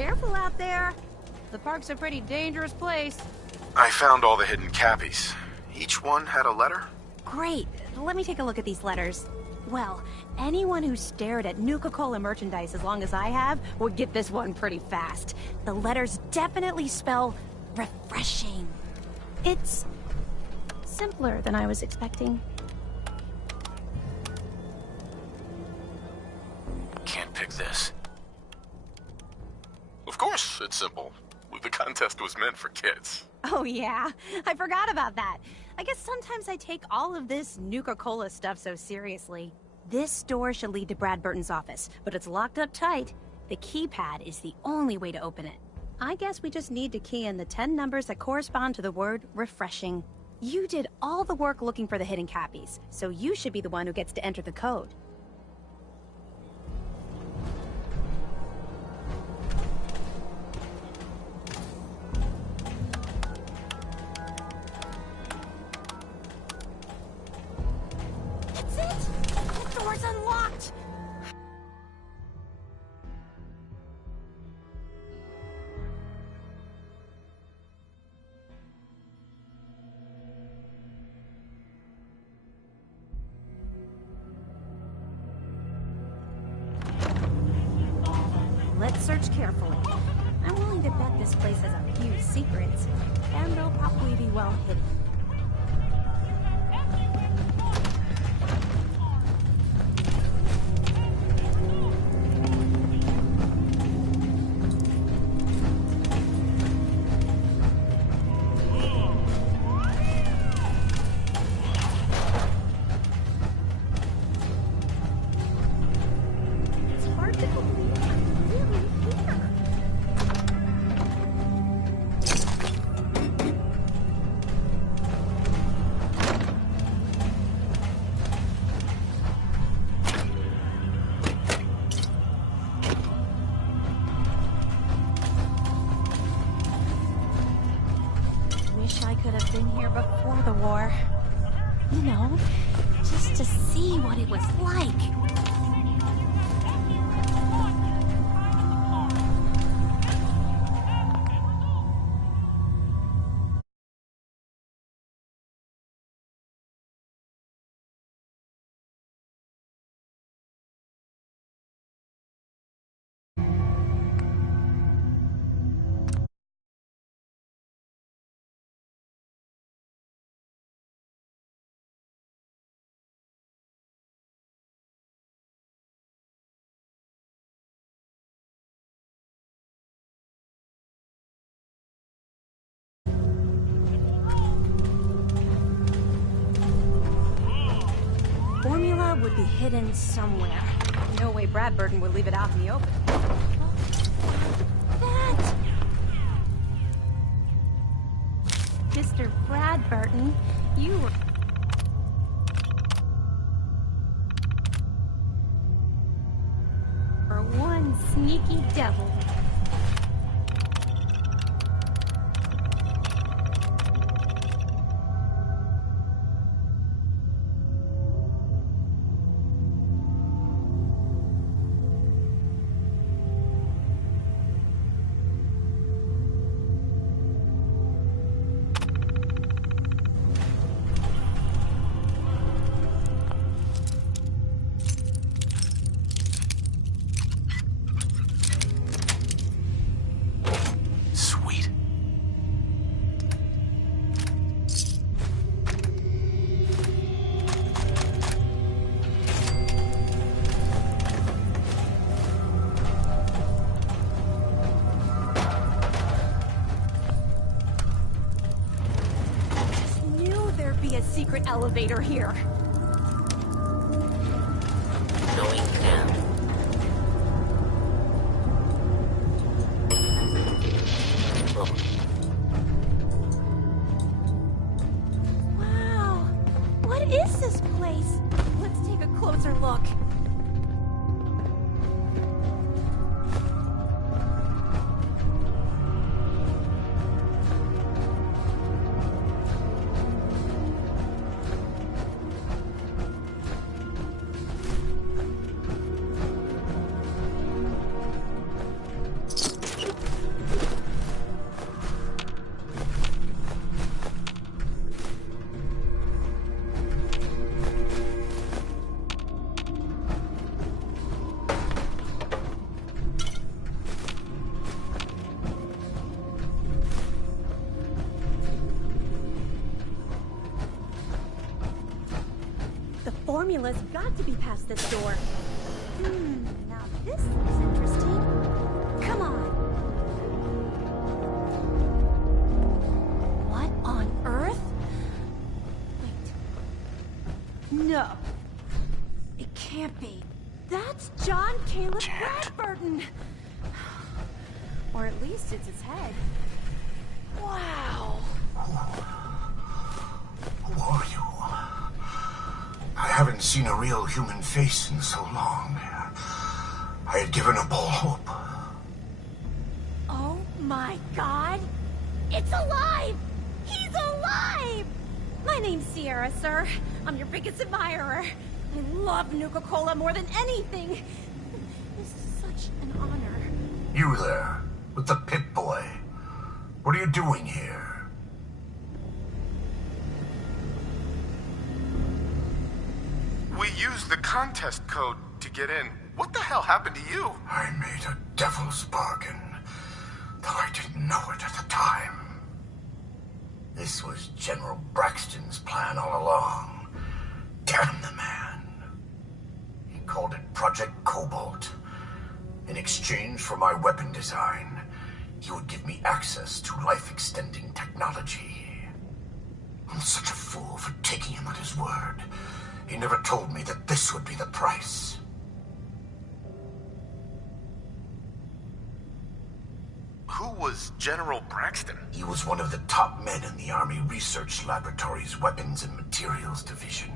Careful out there. The park's a pretty dangerous place. I found all the hidden cappies. Each one had a letter? Great. Let me take a look at these letters. Well, anyone who stared at Nuka-Cola merchandise as long as I have would get this one pretty fast. The letters definitely spell refreshing. It's simpler than I was expecting. Can't pick this. Of course it's simple. The contest was meant for kids. Oh yeah, I forgot about that. I guess sometimes I take all of this Nuka-Cola stuff so seriously. This door should lead to Bradberton's office, but it's locked up tight. The keypad is the only way to open it. I guess we just need to key in the 10 numbers that correspond to the word refreshing. You did all the work looking for the hidden cappies, so you should be the one who gets to enter the code. Unlocked! Let's search carefully. I'm willing to bet this place has a few secrets, and they'll probably be well hidden. I could have been here before the war. You know, just to see what it was like. Formula would be hidden somewhere. No way Bradberton would leave it out in the open. That! Mr. Bradberton, you were... one sneaky devil. Secret elevator here. Going down. Wow, what is this place? Let's take a closer look. formula's got to be past this door. Now this looks interesting. Come on. What on earth? Wait. No. It can't be. That's John Caleb Bradberton. Or at least it's his head. Wow. Who are you? I haven't seen a real human face in so long. I had given up all hope. Oh my god! It's alive! He's alive! My name's Sierra, sir. I'm your biggest admirer. I love Nuka-Cola more than anything. This is such an honor. You there, with the Pip-Boy. What are you doing here? We used the contest code to get in. What the hell happened to you? I made a devil's bargain, though I didn't know it at the time. This was General Braxton's plan all along. Damn the man. He called it Project Cobalt. In exchange for my weapon design, he would give me access to life-extending technology. I'm such a fool for taking him at his word. He never told me that this would be the price. Who was General Braxton? He was one of the top men in the Army Research Laboratory's Weapons and Materials Division.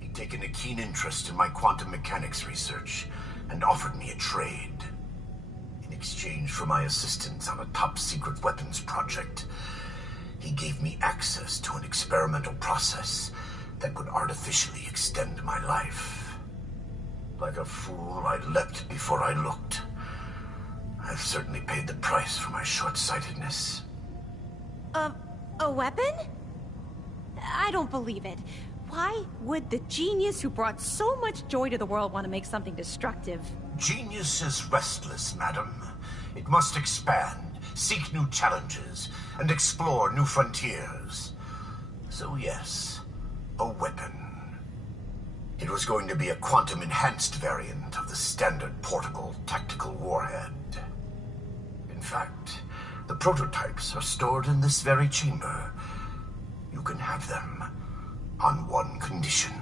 He'd taken a keen interest in my quantum mechanics research and offered me a trade. In exchange for my assistance on a top-secret weapons project, he gave me access to an experimental process that would artificially extend my life. Like a fool, I leapt before I looked. I've certainly paid the price for my short-sightedness. A weapon? I don't believe it. Why would the genius who brought so much joy to the world want to make something destructive? Genius is restless, madam. It must expand, seek new challenges, and explore new frontiers. So yes, a weapon. It was going to be a quantum-enhanced variant of the standard portable tactical warhead. In fact, the prototypes are stored in this very chamber. You can have them on one condition.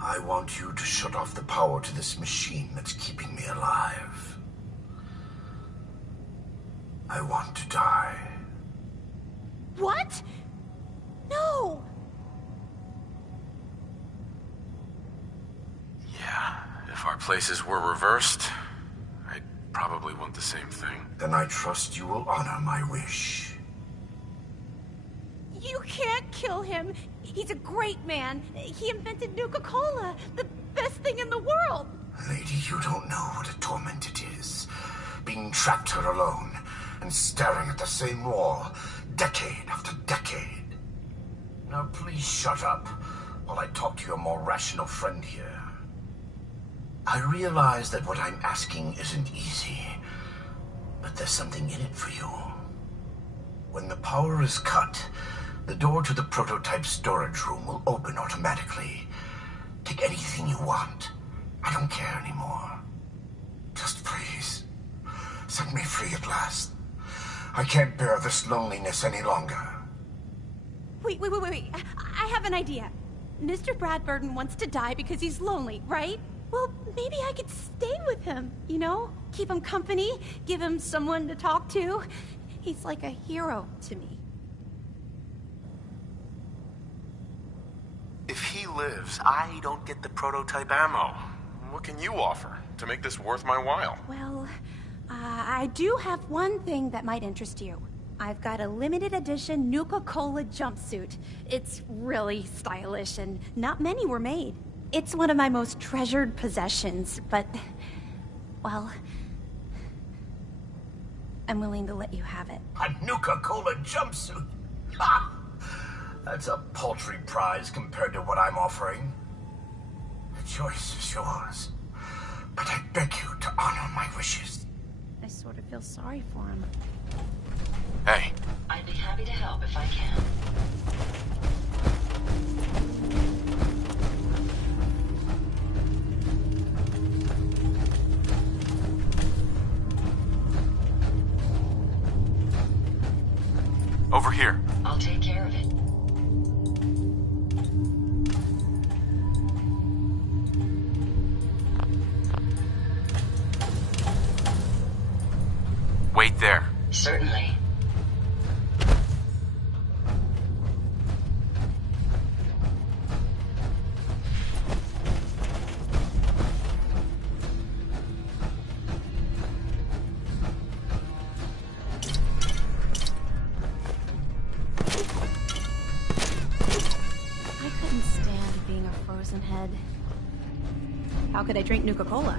I want you to shut off the power to this machine that's keeping me alive. I want to die. What? No! Yeah, if our places were reversed, I'd probably want the same thing. Then I trust you will honor my wish. You can't kill him. He's a great man. He invented Nuka-Cola, the best thing in the world. Lady, you don't know what a torment it is. Being trapped here alone and staring at the same wall, decade after decade. Now please shut up while I talk to your more rational friend here. I realize that what I'm asking isn't easy, but there's something in it for you. When the power is cut, the door to the prototype storage room will open automatically. Take anything you want. I don't care anymore. Just please, set me free at last. I can't bear this loneliness any longer. Wait. I have an idea. Mr. Bradberton wants to die because he's lonely, right? Well, maybe I could stay with him, you know? Keep him company, give him someone to talk to. He's like a hero to me. If he lives, I don't get the prototype ammo. What can you offer to make this worth my while? Well, I do have one thing that might interest you. I've got a limited edition Nuka-Cola jumpsuit. It's really stylish and not many were made. It's one of my most treasured possessions, but, well, I'm willing to let you have it. A Nuka-Cola jumpsuit? Ha! That's a paltry prize compared to what I'm offering. The choice is yours, but I beg you to honor my wishes. I sort of feel sorry for him. Hey. I'd be happy to help if I can. Over here. I'll take care of it. Wait there. Certainly. I couldn't stand being a frozen head. How could I drink Nuka-Cola?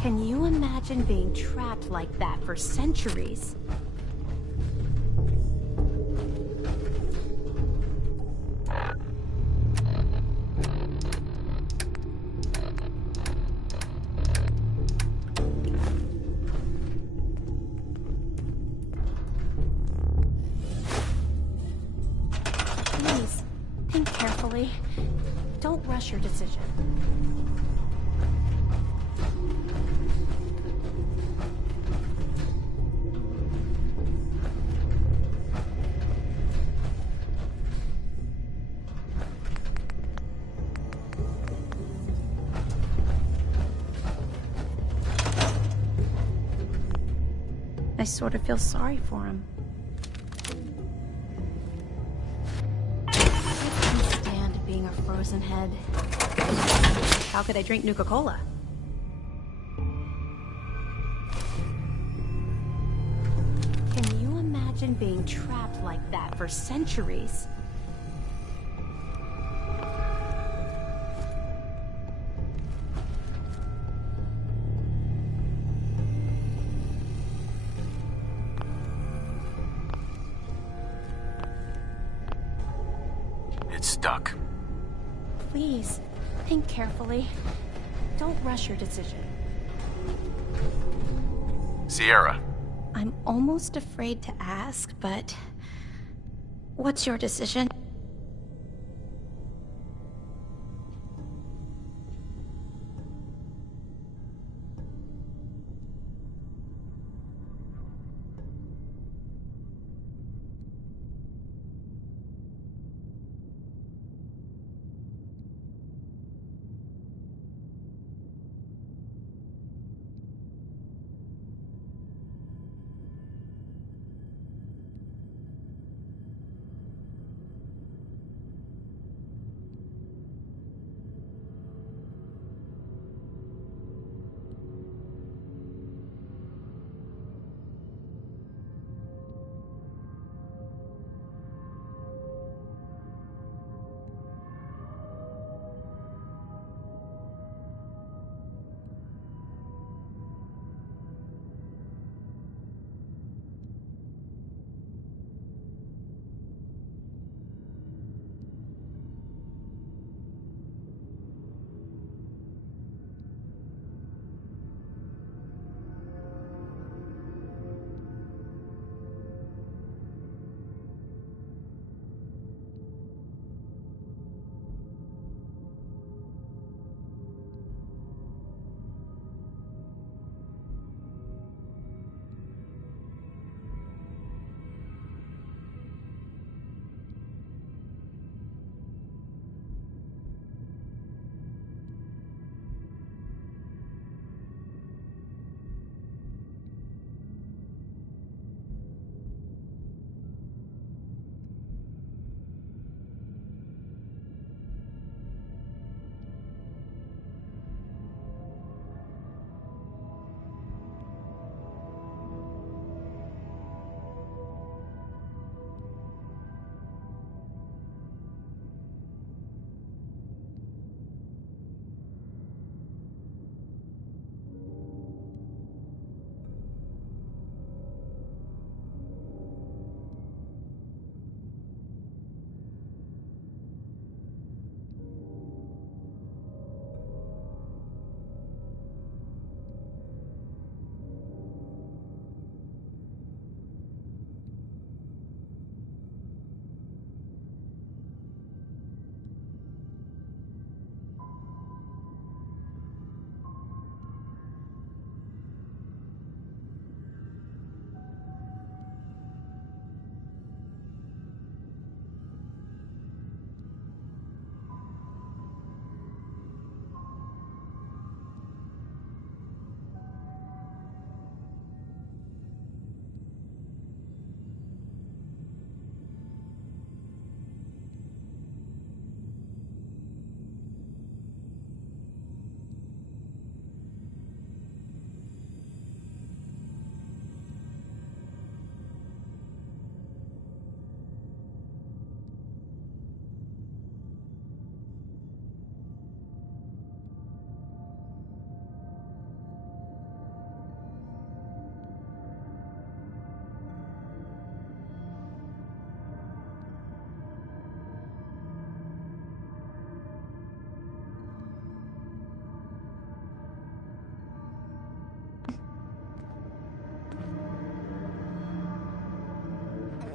Can you imagine being trapped like that for centuries? carefully. Don't rush your decision. I sort of feel sorry for him. I can't stand being a frozen head. How could I drink Nuka-Cola? Can you imagine being trapped like that for centuries? It's stuck. Please, think carefully. Don't rush your decision. Sierra. I'm almost afraid to ask, but... what's your decision?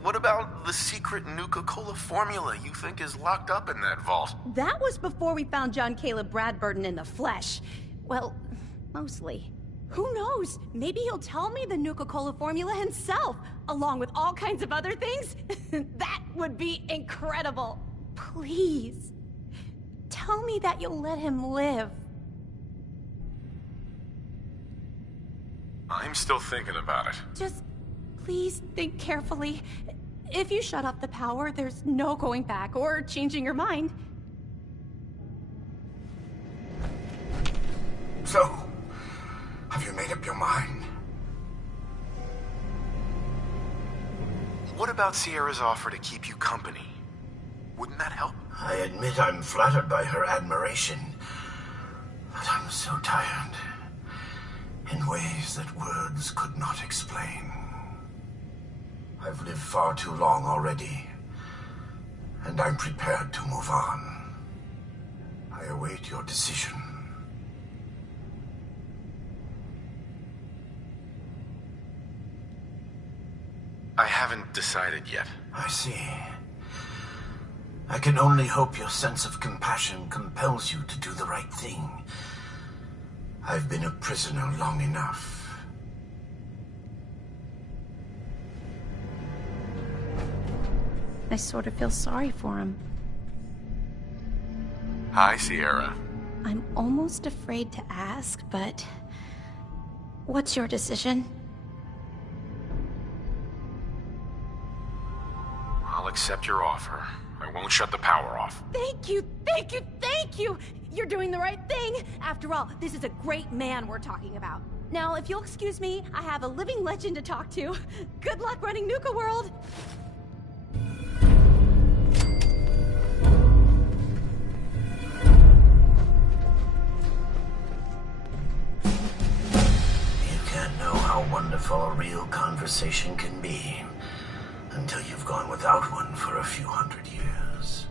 what about the secret Nuka-Cola formula you think is locked up in that vault? That was before we found John Caleb Bradberton in the flesh. Well, mostly. Who knows? Maybe he'll tell me the Nuka-Cola formula himself, along with all kinds of other things. That would be incredible. Please, tell me that you'll let him live. I'm still thinking about it. Just please think carefully. If you shut off the power, there's no going back or changing your mind. So, have you made up your mind? What about Sierra's offer to keep you company? Wouldn't that help? I admit I'm flattered by her admiration, but I'm so tired. In ways that words could not explain. I've lived far too long already, and I'm prepared to move on. I await your decision. I haven't decided yet. I see. I can only hope your sense of compassion compels you to do the right thing. I've been a prisoner long enough. I sort of feel sorry for him. Hi, Sierra. I'm almost afraid to ask, but... what's your decision? I'll accept your offer. I won't shut the power off. Thank you, thank you, thank you! You're doing the right thing! After all, this is a great man we're talking about. Now, if you'll excuse me, I have a living legend to talk to. Good luck running Nuka-World! You can't know how wonderful a real conversation can be until you've gone without one for a few hundred years.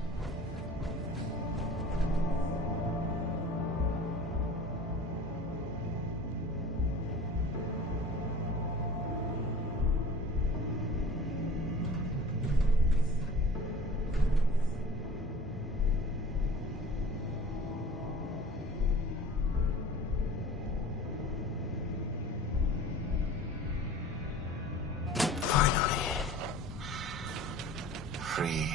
Free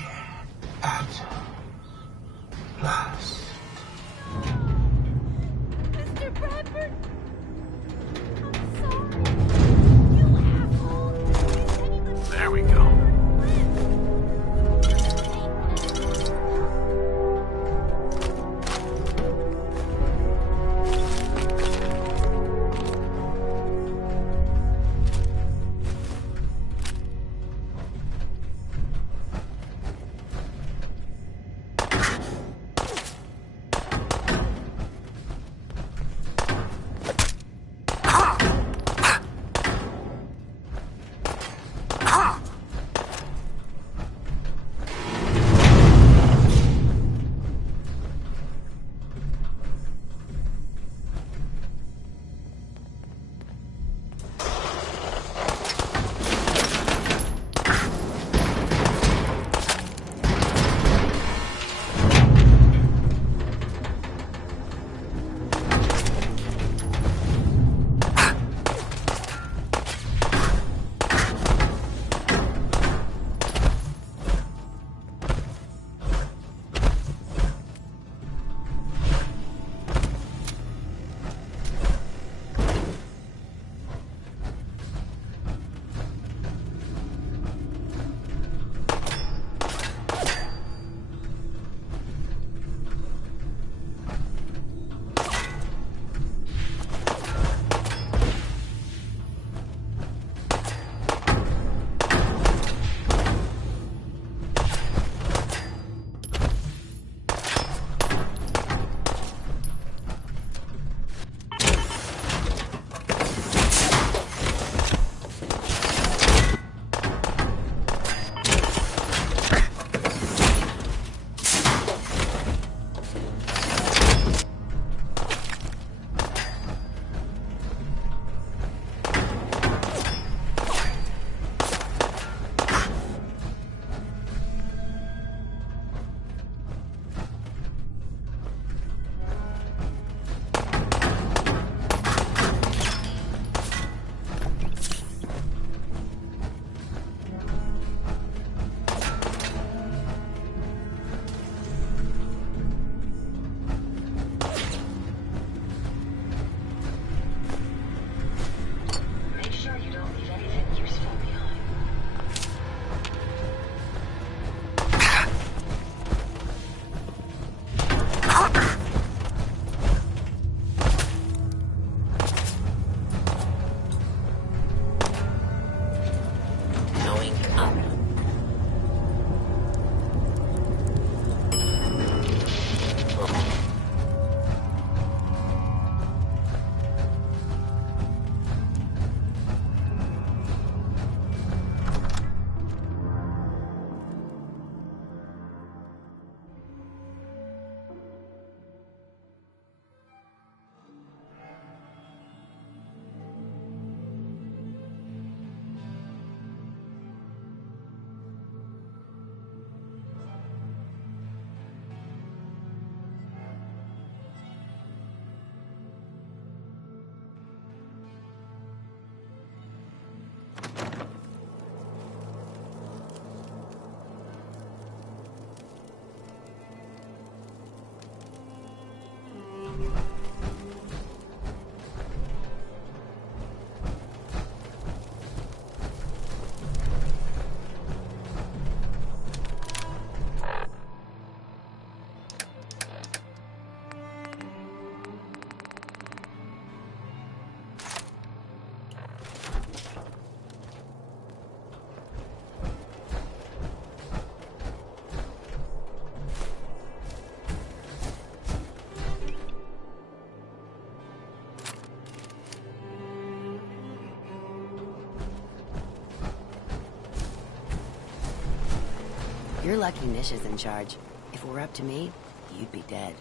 You're lucky Nish is in charge. If it were up to me, you'd be dead.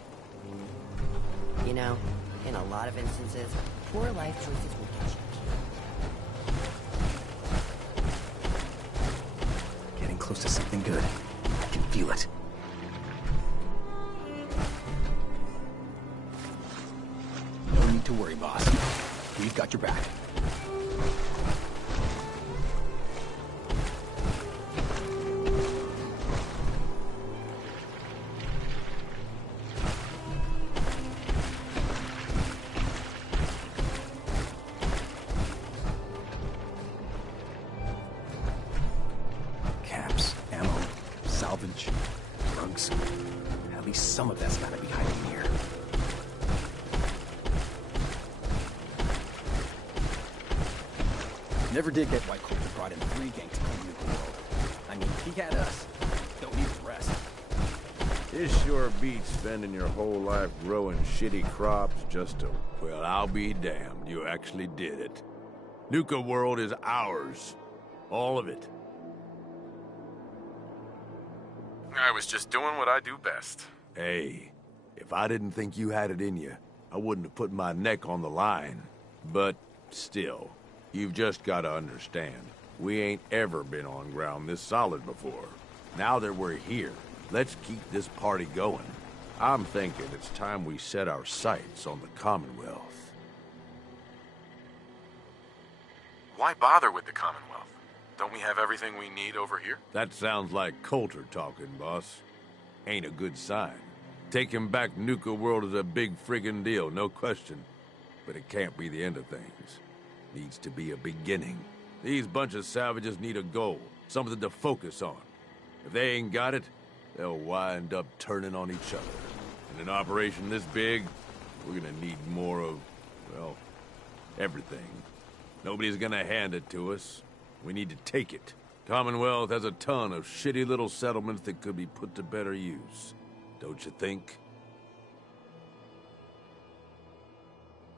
You know, in a lot of instances, poor life choices will get you killed. Getting close to something good. I can feel it. No need to worry, boss. We've got your back. Caps, ammo, salvage, drugs. At least some of that's gotta be hiding here. Never did get why Coulter brought in 3 gangs to claim Nuka-World. I mean, he had us. Don't need the rest. This sure beats spending your whole life growing shitty crops just to... Well, I'll be damned, you actually did it. Nuka-World is ours. All of it. I was just doing what I do best. Hey, if I didn't think you had it in you, I wouldn't have put my neck on the line. But still, you've just got to understand, we ain't ever been on ground this solid before. Now that we're here, let's keep this party going. I'm thinking it's time we set our sights on the Commonwealth. Why bother with the Commonwealth? Don't we have everything we need over here? That sounds like Coulter talking, boss. Ain't a good sign. Taking back Nuka-World is a big friggin' deal, no question. But it can't be the end of things. Needs to be a beginning. These bunch of savages need a goal, something to focus on. If they ain't got it, they'll wind up turning on each other. In an operation this big, we're gonna need more of, well, everything. Nobody's gonna hand it to us. We need to take it. Commonwealth has a ton of shitty little settlements that could be put to better use. Don't you think?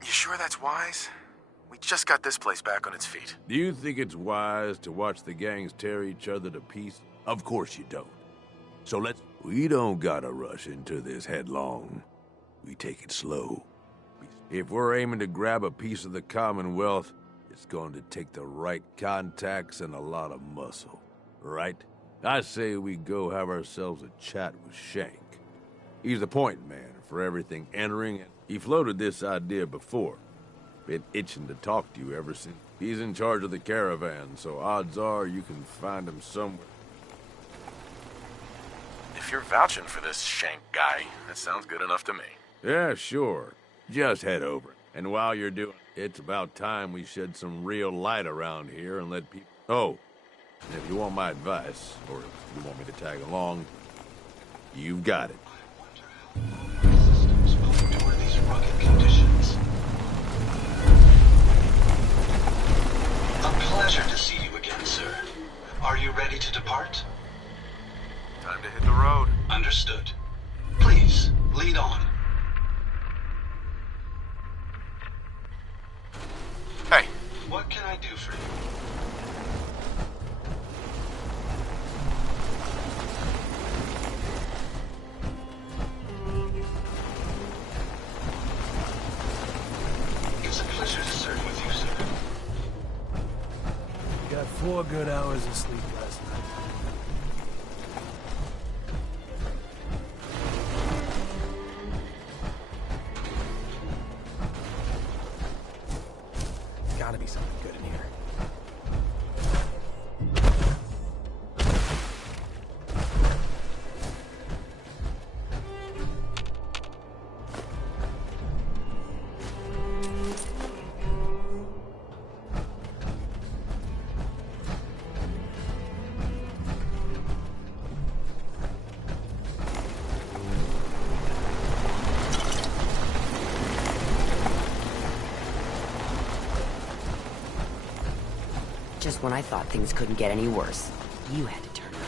You sure that's wise? We just got this place back on its feet. Do you think it's wise to watch the gangs tear each other to pieces? Of course you don't. So we don't gotta rush into this headlong. We take it slow. If we're aiming to grab a piece of the Commonwealth, it's going to take the right contacts and a lot of muscle, right? I say we go have ourselves a chat with Shank. He's the point man for everything entering, and he floated this idea before. Been itching to talk to you ever since. He's in charge of the caravan, so odds are you can find him somewhere. If you're vouching for this Shank guy, that sounds good enough to me. Yeah, sure. Just head over. And while you're doing it, it's about time we shed some real light around here and let people... Oh, and if you want my advice, or if you want me to tag along, you've got it. Systems will endure these rugged conditions. A pleasure to see you again, sir. Are you ready to depart? Time to hit the road. Understood. Please, lead on. Hey. What can I do for you? It's a pleasure to serve with you, sir. Got 4 good hours of sleep last night. Gotta be something good in here. Just when I thought things couldn't get any worse, you had to turn around.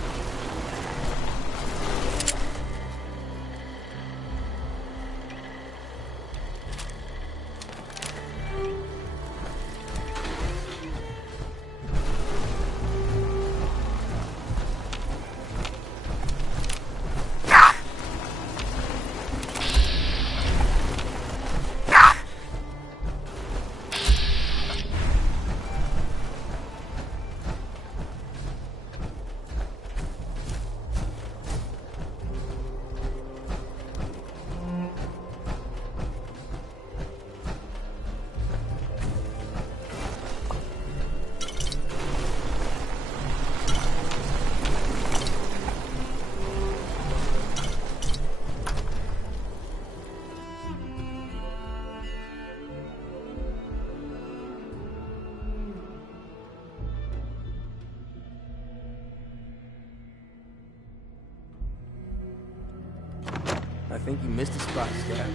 think you missed a spot, Scab.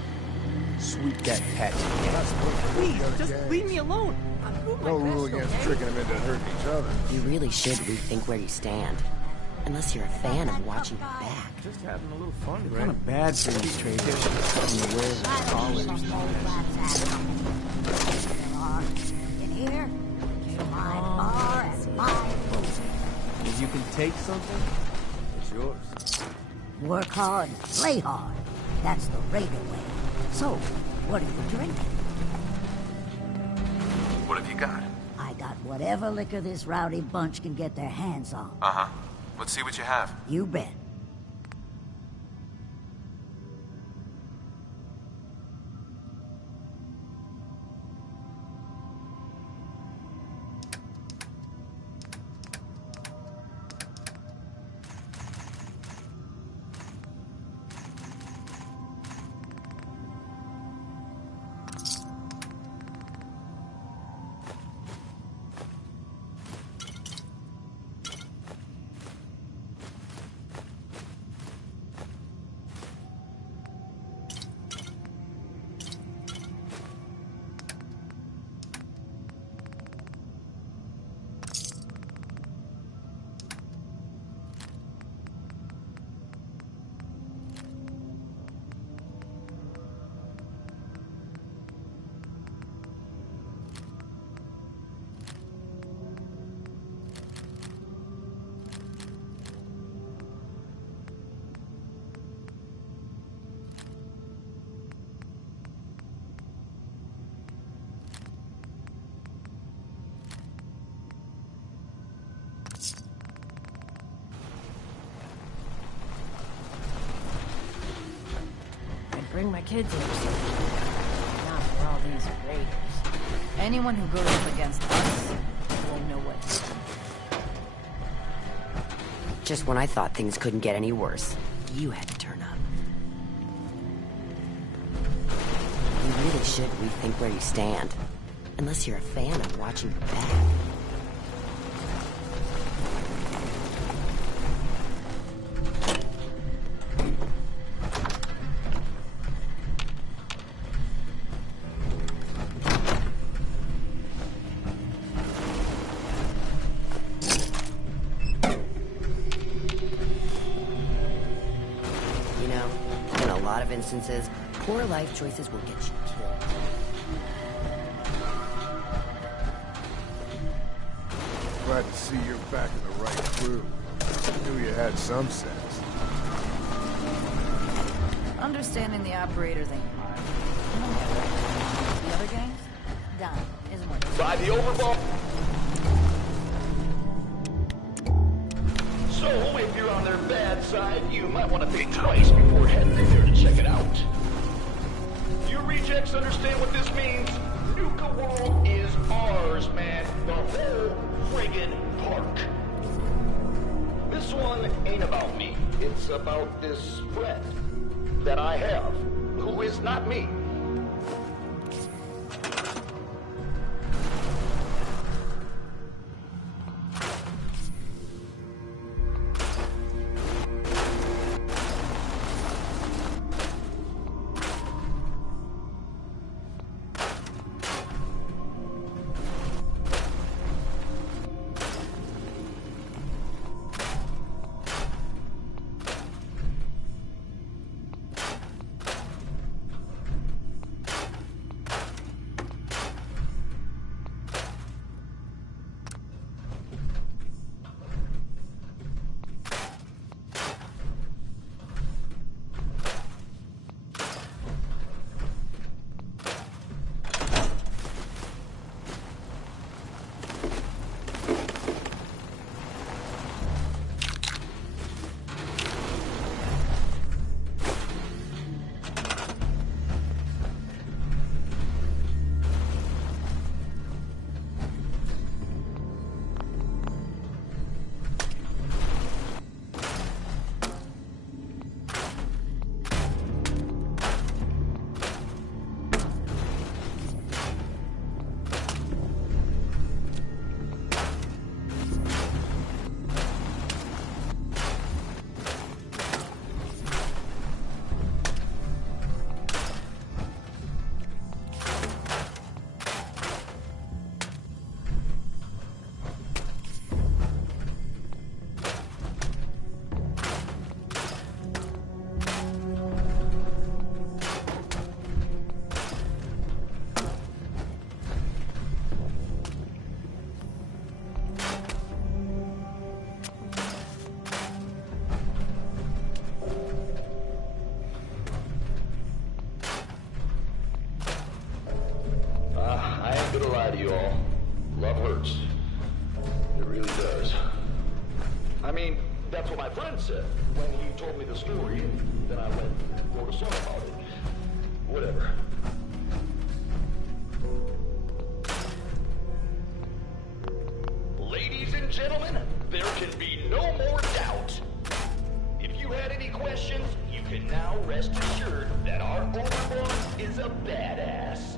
Sweep that patch. Please, just leave me alone. No rule against tricking them into hurting each other. You really should rethink where you stand. Unless you're a fan of watching your back. Just having a little fun, It's right? kind of bad for these traders. I'm aware of the college. In here, to my bar and my food. If you can take something, it's yours. Work hard, play hard. That's the Raider way. So, what are you drinking? What have you got? I got whatever liquor this rowdy bunch can get their hands on. Uh-huh. Let's see what you have. You bet. Bring my kids in. Not for all these raiders. Anyone who goes up against us will know what to do. Just when I thought things couldn't get any worse, you had to turn up. You really should rethink where you stand. Unless you're a fan of watching your back. Instances, poor life choices will get you killed. Glad to see you're back in the right crew. Knew you had some sense. Understanding the operators ain't hard. The other gangs? Done. Isn't what By the overball. So, if you're on their bad side, you might want to think twice before heading in there to check it out. You rejects understand what this means? Nuka-World is ours, man. The whole friggin' park. This one ain't about me. It's about this friend that I have, who is not me. really does. I mean, that's what my friend said when he told me the story, and then I went and wrote a song about it. Whatever. Ladies and gentlemen, there can be no more doubt. If you had any questions, you can now rest assured that our overboss is a badass.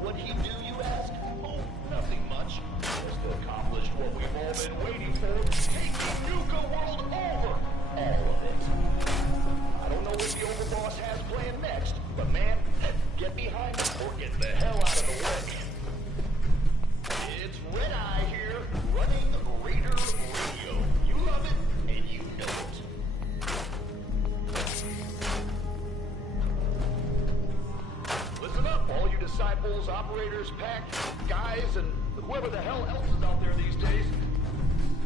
What'd he do, you ask? Oh, nothing much. Just accomplished what we've all been waiting for, taking Nuka-World over. All of it. I don't know what the overboss has planned next, but man, get behind him or get the hell out of the way. It's Red Eye here, running Raider Radio. You love it, and you know it. Listen up, all you disciples, operators, pack, guys, and whoever the hell else is out there these days.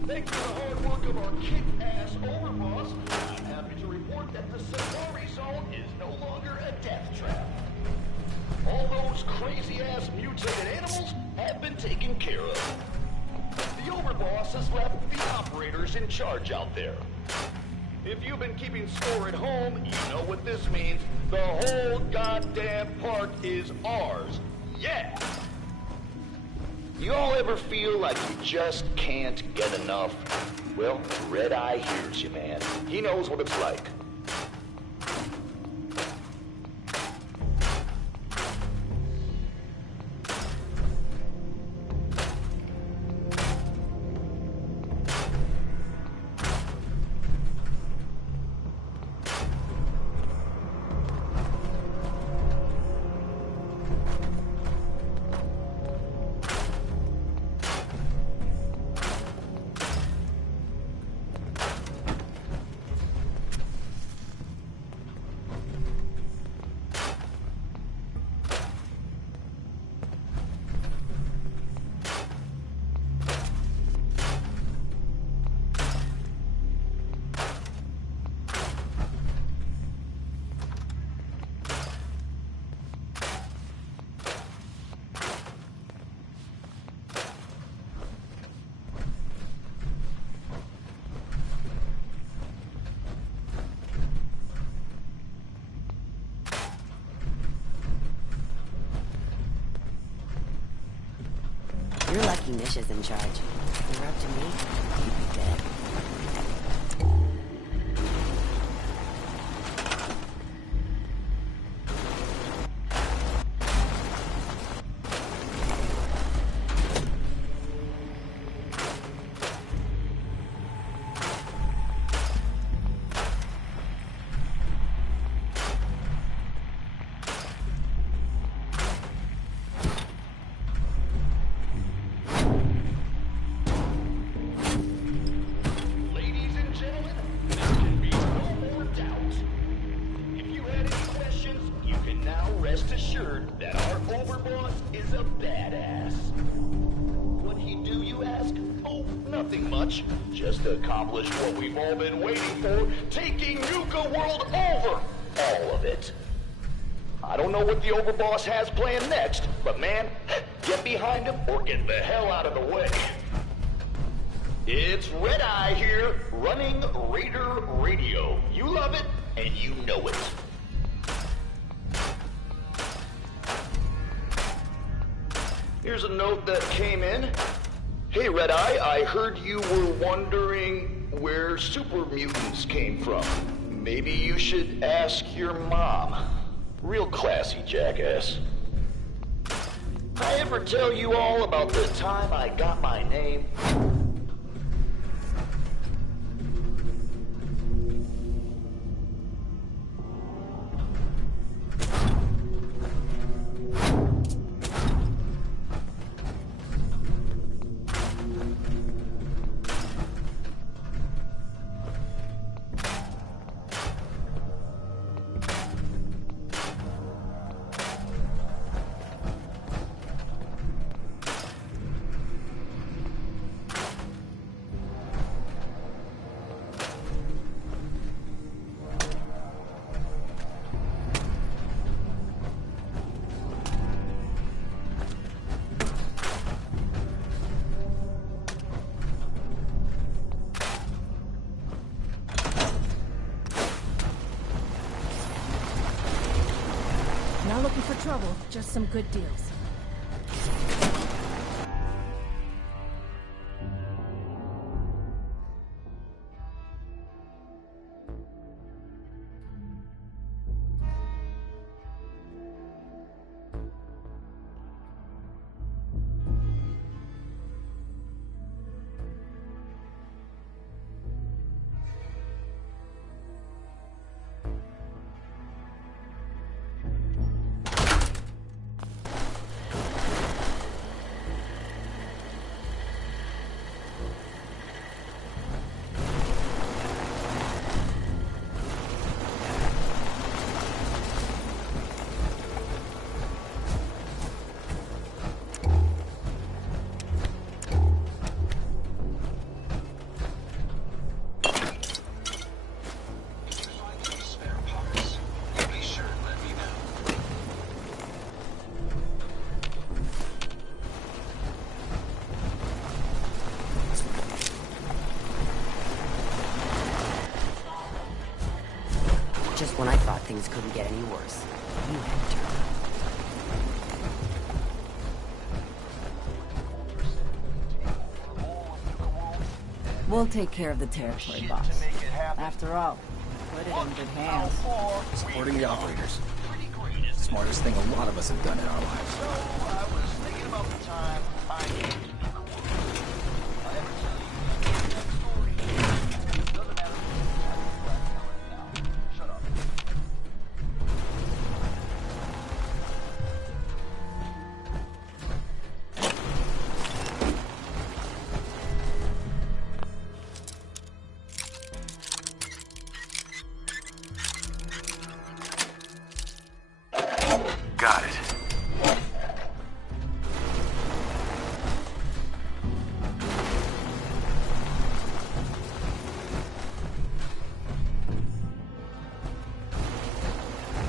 Thanks to the hard work of our kick-ass overboss, I'm happy to report that the Safari Zone is no longer a death trap. All those crazy-ass mutated animals have been taken care of. The overboss has left the operators in charge out there. If you've been keeping score at home, you know what this means. The whole goddamn park is ours. Yeah! You all ever feel like you just can't get enough? Well, Red Eye hears you, man. He knows what it's like. You're lucky Nish is in charge. If it were up to me, you'd be dead. Rest assured that our overboss is a badass. What'd he do, you ask? Oh, nothing much. Just accomplished what we've all been waiting for, taking Nuka-World over. All of it. I don't know what the overboss has planned next, but man, get behind him or get the hell out of the way. It's Red Eye here, running Raider Radio. You love it, and you know it. Here's a note that came in. Hey, Red Eye, I heard you were wondering where super mutants came from. Maybe you should ask your mom. Real classy, jackass. I ever tell you all about the time I got my name? trouble, just some good deals. Just when I thought things couldn't get any worse, you had turned. We'll take care of the territory, boss. After all, put it in good hands. Supporting the operators. Smartest thing a lot of us have done in our lives. So, I was thinking about the time I came to Nuka-World. I'll ever tell you that story. Doesn't matter if you have to tell it now. Shut up. Got it.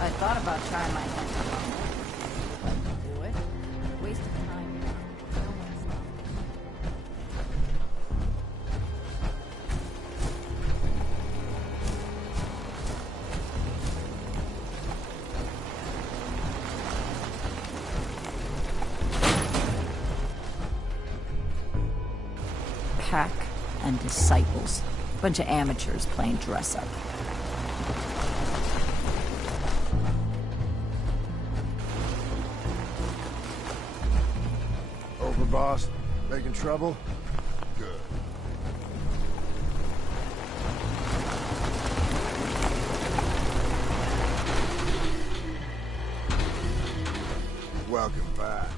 I thought about trying my hand on it, but do it. Waste of time. No one's Pack and disciples. Bunch of amateurs playing dress up. Over, boss. Making trouble? Good. Welcome back.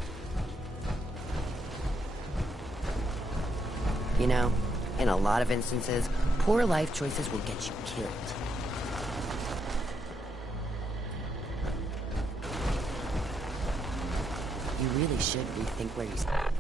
You know, in a lot of instances, poor life choices will get you killed. You really should rethink where you stand.